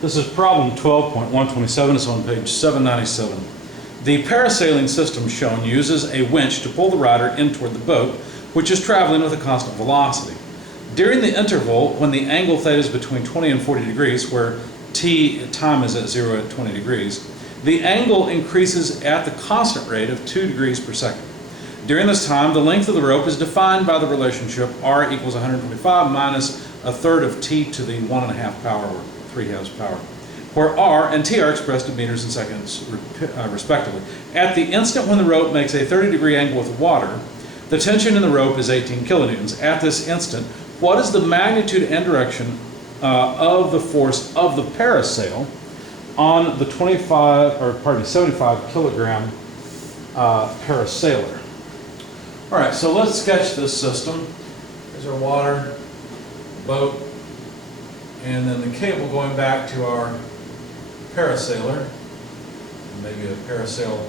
This is problem 12.127. It's on page 797. The parasailing system shown uses a winch to pull the rider in toward the boat, which is traveling with a constant velocity. During the interval, when the angle theta is between 20 and 40 degrees, where time is at 0 at 20 degrees, the angle increases at the constant rate of 2 degrees per second. During this time, the length of the rope is defined by the relationship r equals 125 minus a third of t to the 1.5 power, or 3/2 power, where r and t are expressed in meters and seconds respectively. At the instant when the rope makes a 30-degree angle with water, the tension in the rope is 18 kilonewtons. At this instant, what is the magnitude and direction of the force of the parasail on the 75 kilogram parasailer? All right, so let's sketch this system. There's our water, boat, and then the cable going back to our parasailer. Maybe a parasail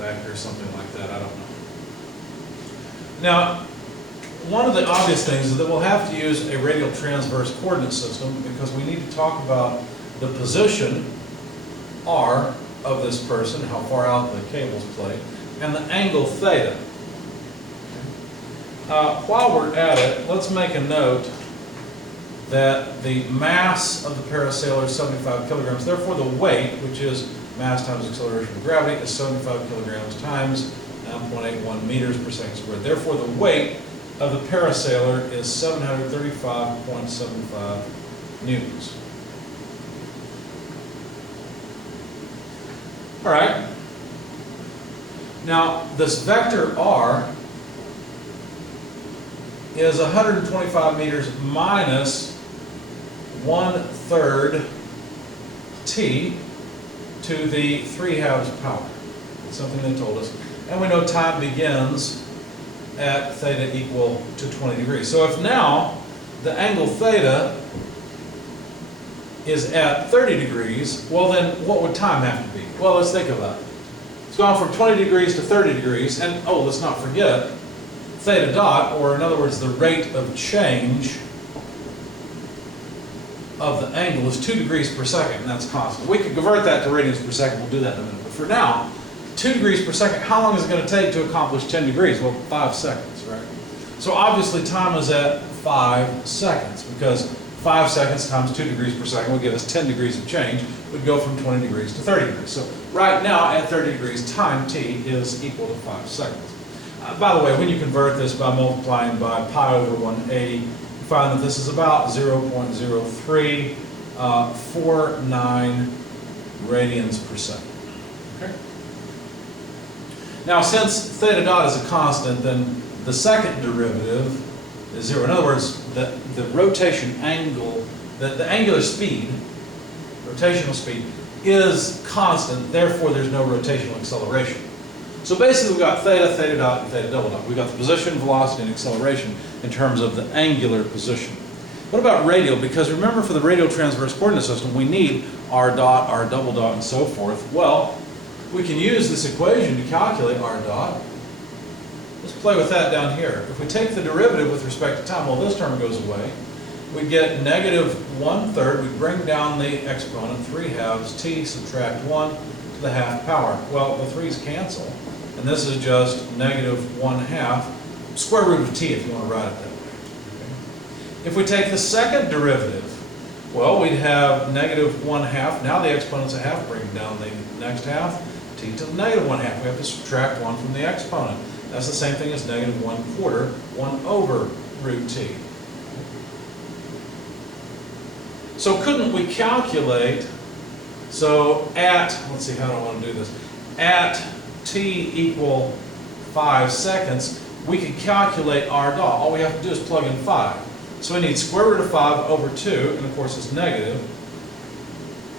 back or something like that, I don't know. Now, one of the obvious things is that we'll have to use a radial transverse coordinate system because we need to talk about the position, r, of this person, how far out the cable's played, and the angle theta. While we're at it, let's make a note that the mass of the parasailer is 75 kilograms. Therefore, the weight, which is mass times acceleration of gravity, is 75 kilograms times 9.81 meters per second squared. Therefore, the weight of the parasailer is 735.75 newtons. All right. Now, this vector r is 125 meters minus 1/3 t to the 3/2 power. It's something they told us. And we know time begins at theta equal to 20 degrees. So if now the angle theta is at 30 degrees, well then what would time have to be? Well, let's think about it. It's gone from 20 degrees to 30 degrees, and oh, let's not forget, theta dot, or in other words, the rate of change of the angle is 2 degrees per second, and that's constant. We could convert that to radians per second. We'll do that in a minute. But for now, 2 degrees per second, how long is it going to take to accomplish 10 degrees? Well, 5 seconds, right? So obviously time is at 5 seconds, because 5 seconds times 2 degrees per second would give us 10 degrees of change. We'd go from 20 degrees to 30 degrees. So right now, at 30 degrees, time t is equal to 5 seconds. By the way, when you convert this by multiplying by pi over 180, you find that this is about 0.0349 radians per second. Okay? Now, since theta dot is a constant, then the second derivative is 0. In other words, the rotation angle, the angular speed, rotational speed, is constant, therefore there's no rotational acceleration. So basically we've got theta, theta dot, and theta double dot. We've got the position, velocity, and acceleration in terms of the angular position. What about radial? Because remember, for the radial transverse coordinate system, we need r dot, r double dot, and so forth. Well, we can use this equation to calculate r dot. Let's play with that down here. If we take the derivative with respect to time, well, this term goes away. We get negative 1/3. We bring down the exponent, 3/2 t, subtract 1 to the 1/2 power. Well, the 3's cancel. And this is just negative 1/2 square root of t, if you want to write it that way. Okay. If we take the second derivative, well, we'd have negative 1/2. Now the exponent's a half, bring down the next half, t to the negative 1/2. We have to subtract 1 from the exponent. That's the same thing as negative 1/4, 1 over root t. So couldn't we calculate, so at, let's see, how do I want to do this? At t equal 5 seconds, we could calculate r dot. All we have to do is plug in 5. So we need square root of 5 over 2, and of course it's negative.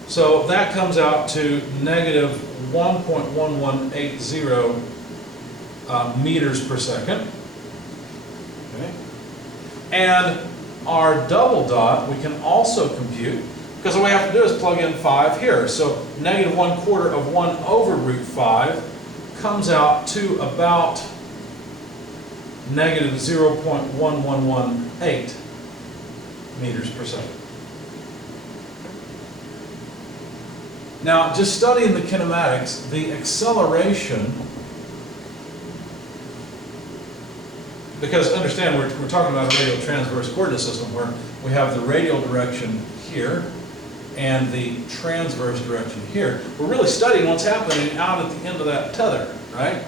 So that comes out to negative 1.1180 meters per second. Okay. And our double dot we can also compute, because all we have to do is plug in 5 here. So negative 1/4 of 1 over root 5 comes out to about negative 0.1118 meters per second. Now, just studying the kinematics, the acceleration, because understand we're talking about a radial transverse coordinate system where we have the radial direction here and the transverse direction here. We're really studying what's happening out at the end of that tether, right?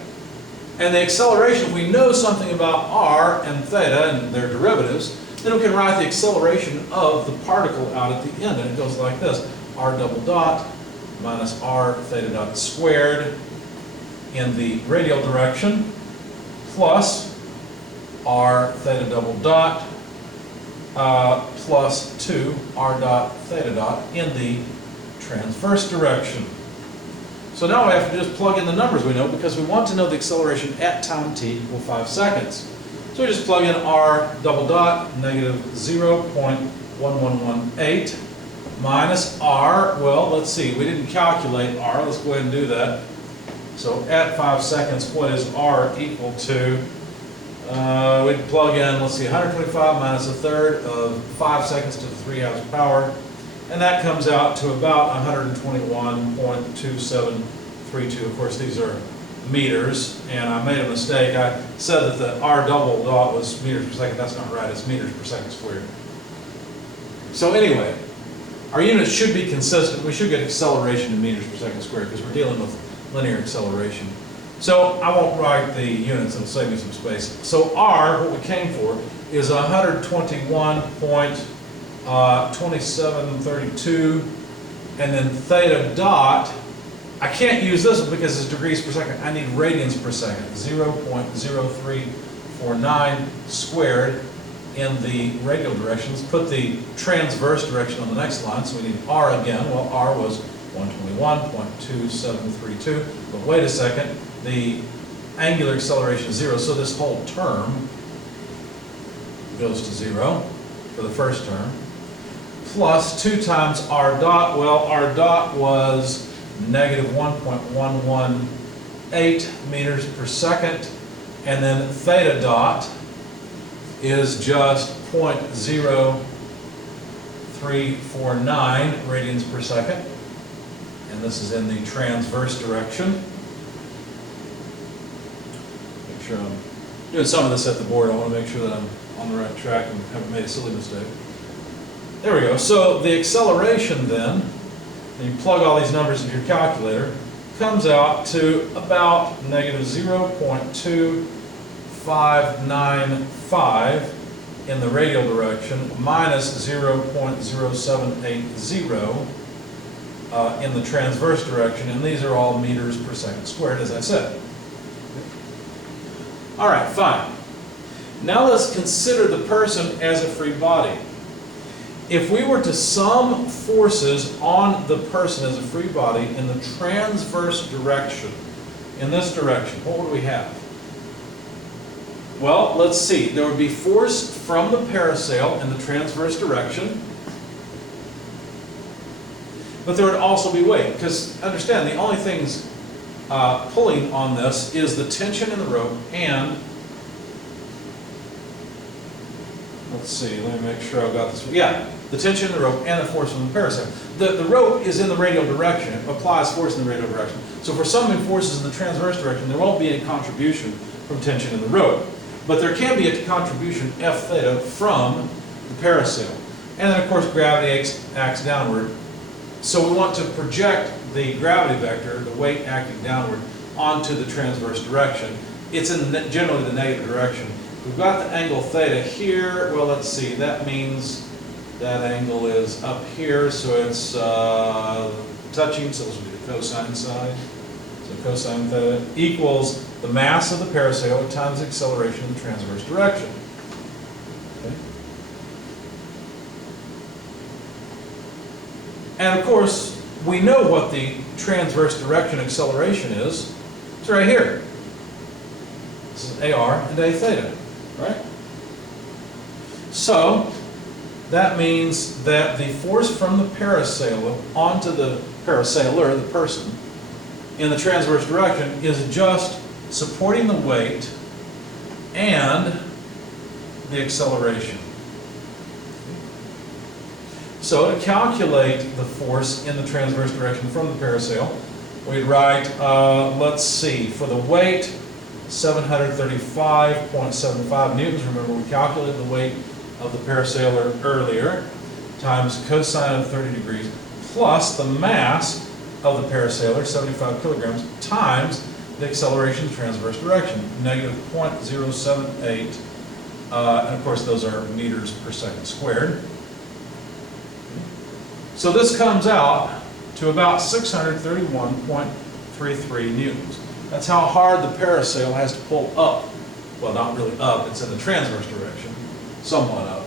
And the acceleration, if we know something about r and theta and their derivatives, then we can write the acceleration of the particle out at the end. And it goes like this: r double dot minus r theta dot squared in the radial direction plus r theta double dot plus 2 r dot theta dot in the transverse direction. So now we have to just plug in the numbers we know because we want to know the acceleration at time t equal 5 seconds. So we just plug in r double dot negative 0.1118 minus r, well, let's see, we didn't calculate r, let's go ahead and do that. So at 5 seconds, what is r equal to? We'd plug in, let's see, 125 minus a third of 5 seconds to the 3/2 power, and that comes out to about 121.2732. Of course, these are meters, and I made a mistake. I said that the r double dot was meters per second. That's not right. It's meters per second squared. So anyway, our units should be consistent. We should get acceleration in meters per second squared because we're dealing with linear acceleration. So I won't write the units, it'll save me some space. So r, what we came for, is 121.2732, and then theta dot, I can't use this one because it's degrees per second. I need radians per second, 0.0349 squared in the radial direction. Let's put the transverse direction on the next line, so we need r again. Well, r was 121.2732, but wait a second, the angular acceleration is 0, so this whole term goes to 0 for the first term, plus 2 times r dot. Well, r dot was negative 1.118 meters per second, and then theta dot is just 0.0349 radians per second, and this is in the transverse direction. Make sure I'm doing some of this at the board. I want to make sure that I'm on the right track and haven't made a silly mistake. There we go. So the acceleration then, and you plug all these numbers into your calculator, comes out to about negative 0.2595 in the radial direction minus 0.0780 in the transverse direction, and these are all meters per second squared, as I said. All right, fine. Now let's consider the person as a free body. If we were to sum forces on the person as a free body in the transverse direction, in this direction, what would we have? Well, let's see. There would be force from the parasail in the transverse direction, but there would also be weight, because understand, the only things pulling on this is the tension in the rope and, let's see, let me make sure I've got this. Yeah, the tension in the rope and the force from the parasail. The rope is in the radial direction. It applies force in the radial direction. So if we're summing forces in the transverse direction, there won't be any contribution from tension in the rope. But there can be a contribution F theta from the parasail. And then, of course, gravity acts downward. So we want to project the gravity vector, the weight acting downward, onto the transverse direction. It's in generally the negative direction. We've got the angle theta here. Well, let's see. That means that angle is up here, so it's touching, so this will be the cosine side. So cosine theta equals the mass of the parasail times the acceleration in the transverse direction. Okay. And of course, we know what the transverse direction acceleration is. It's right here. This is AR and A theta, right? So that means that the force from the parasail onto the parasailer, the person, in the transverse direction is just supporting the weight and the acceleration. So to calculate the force in the transverse direction from the parasail, we'd write, let's see, for the weight, 735.75 newtons. Remember, we calculated the weight of the parasailer earlier, times cosine of 30 degrees, plus the mass of the parasailer, 75 kilograms, times the acceleration in the transverse direction, negative 0.078, and of course those are meters per second squared. So this comes out to about 631.33 newtons. That's how hard the parasail has to pull up. Well, not really up, it's in the transverse direction, somewhat up.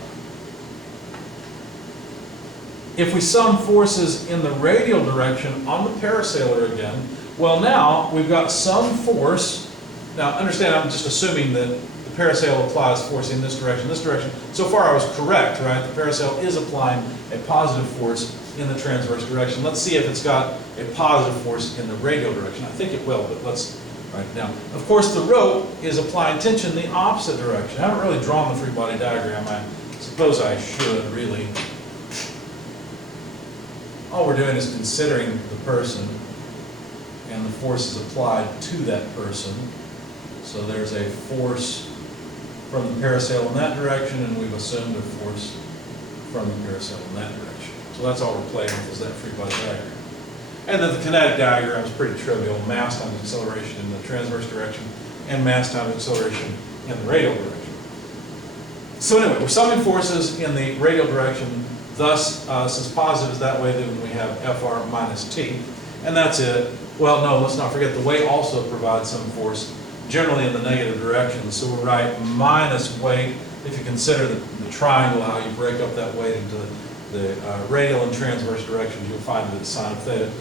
If we sum forces in the radial direction on the parasailer again, well, now we've got some force. Now understand, I'm just assuming that the parasail applies force in this direction, this direction. So far I was correct, right? The parasail is applying a positive force in the transverse direction. Let's see if it's got a positive force in the radial direction. I think it will, but let's write it down. Of course, the rope is applying tension in the opposite direction. I haven't really drawn the free body diagram. I suppose I should, really. All we're doing is considering the person and the forces applied to that person. So there's a force from the parasail in that direction, and we've assumed a force from the parasail in that direction. So that's all we're playing with, is that free body diagram. And then the kinetic diagram is pretty trivial. Mass times acceleration in the transverse direction, and mass times acceleration in the radial direction. So anyway, we're summing forces in the radial direction. Thus, since positive is that way, then we have Fr minus T. And that's it. Well, no, let's not forget the weight also provides some force, generally in the negative direction. So we'll write minus weight. If you consider the triangle, how you break up that weight into the radial and transverse directions, you'll find that sine of theta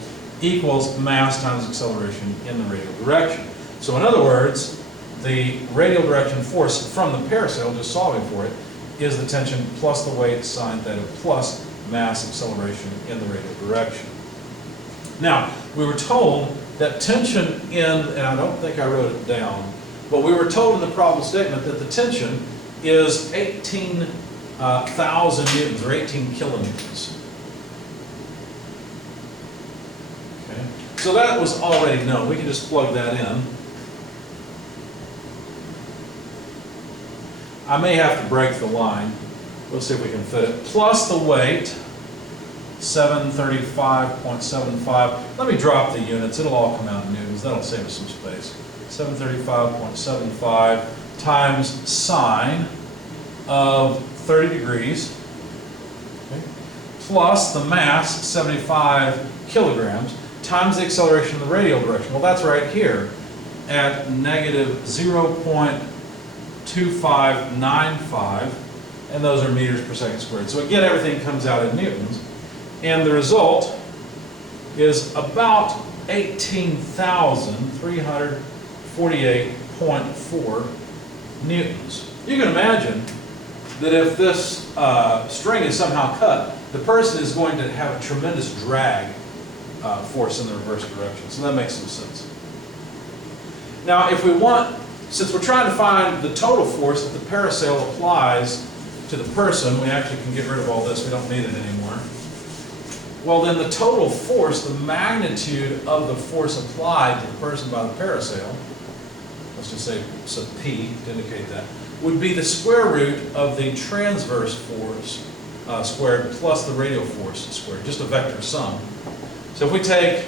equals mass times acceleration in the radial direction. So in other words, the radial direction force from the parasail, just solving for it, is the tension plus the weight sine theta plus mass acceleration in the radial direction. Now, we were told that tension in, and I don't think I wrote it down, but we were told in the problem statement that the tension is 18,000 newtons, or 18 kilonewtons. Okay. So that was already known. We can just plug that in. I may have to break the line. We'll see if we can fit it. Plus the weight, 735.75. Let me drop the units. It'll all come out in newtons. That'll save us some space. 735.75 times sine of 30 degrees, okay, plus the mass, 75 kilograms, times the acceleration in the radial direction. Well, that's right here at negative 0.2595, and those are meters per second squared. So again, everything comes out in newtons, and the result is about 18,348.4 newtons. You can imagine that if this string is somehow cut, the person is going to have a tremendous drag force in the reverse direction. So that makes some sense. Now, if we want, since we're trying to find the total force that the parasail applies to the person, we actually can get rid of all this. We don't need it anymore. Well, then the total force, the magnitude of the force applied to the person by the parasail, let's just say sub P to indicate that, would be the square root of the transverse force squared plus the radial force squared, just a vector sum. So if we take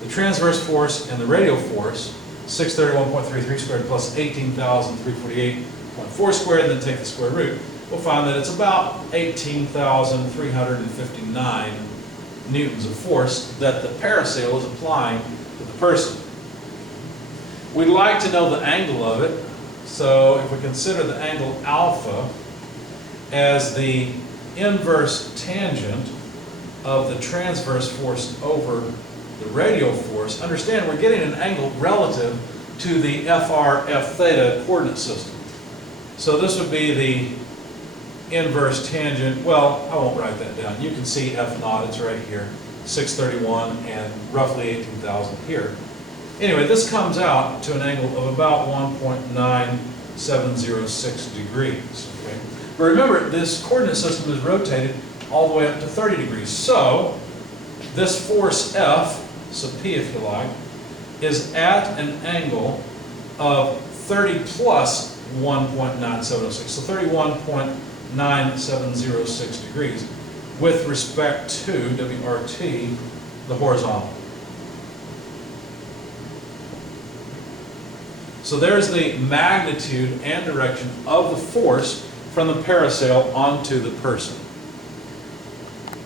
the transverse force and the radial force, 631.33 squared plus 18,348.4 squared, and then take the square root, we'll find that it's about 18,359 newtons of force that the parasail is applying to the person. We'd like to know the angle of it, so if we consider the angle alpha as the inverse tangent of the transverse force over the radial force, understand we're getting an angle relative to the FR, F theta coordinate system. So this would be the inverse tangent. Well, I won't write that down. You can see F naught, it's right here, 631 and roughly 18,000 here. Anyway, this comes out to an angle of about 1.9706 degrees. Okay? But remember, this coordinate system is rotated all the way up to 30 degrees. So this force F, so P if you like, is at an angle of 30 plus 1.9706, so 31.9706 degrees with respect to WRT, the horizontal. So there's the magnitude and direction of the force from the parasail onto the person.